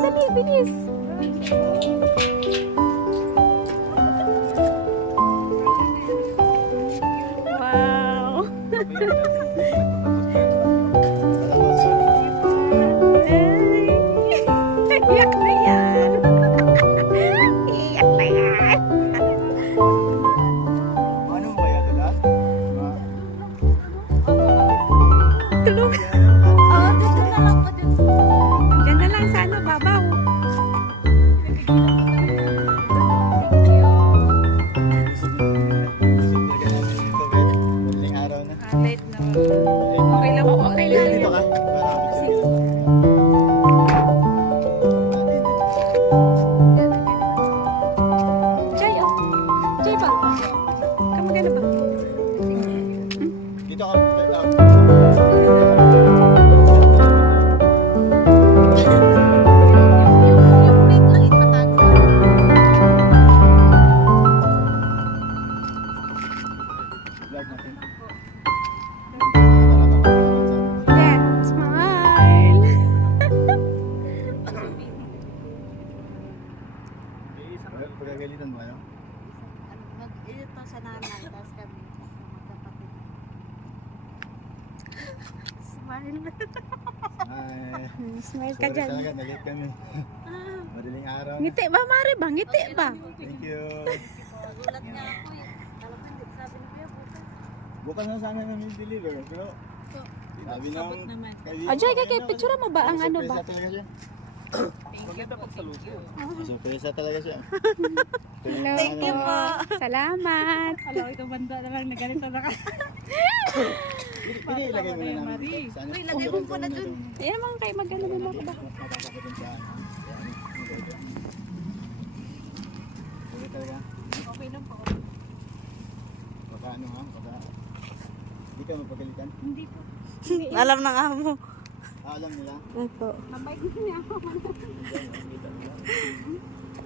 dali, bilis. Wow. Iyak na yan. Iyak na yan. Ano ba yan, Dad? Tulog. Oh, dito na lang pa dito. Diyan na lang sa ano, babaw. Madaling araw na. Late na. Okay lang po, okay lang. Dito ka. Jay, oh. Jay ba? Kamagana ba? Dito ka. Yung plate lang ipatago. Vlog natin. Yan, smile. Pagkagalitan mo kayo? Ito sa nanay, tapos kami magkapatid. Smile. Ay. Smile ka Sorry dyan. talaga, nag-late kami. Madaling araw na. Ngiti ba, Mari ba? Ngiti ba? Thank you. Nagulat nga ako eh. Alam mo, hindi sabi ni Kuya bukas. Bukas na sana namin deliver. Pero sabi ng kaibigan Oh, Jay, ko, kay picture mo ba ang ano ba? Surpresa talaga siya. Surpresa talaga siya. Hello. Thank you po. Salamat. Alam, ito banda na lang, nagalito na ka. Hindi, ilagay mo na namin. Saan? Uy, lagay mo po na dun. Yan naman kay magano mo ba? Mapapakapit sa ano. Okay talaga. Okay lang po. Baka ano ha? Baka hindi ka mapagalitan? Hindi po. Alam ng amo. Alam nila. Opo. Mabait din niya ako.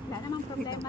Wala namang problema.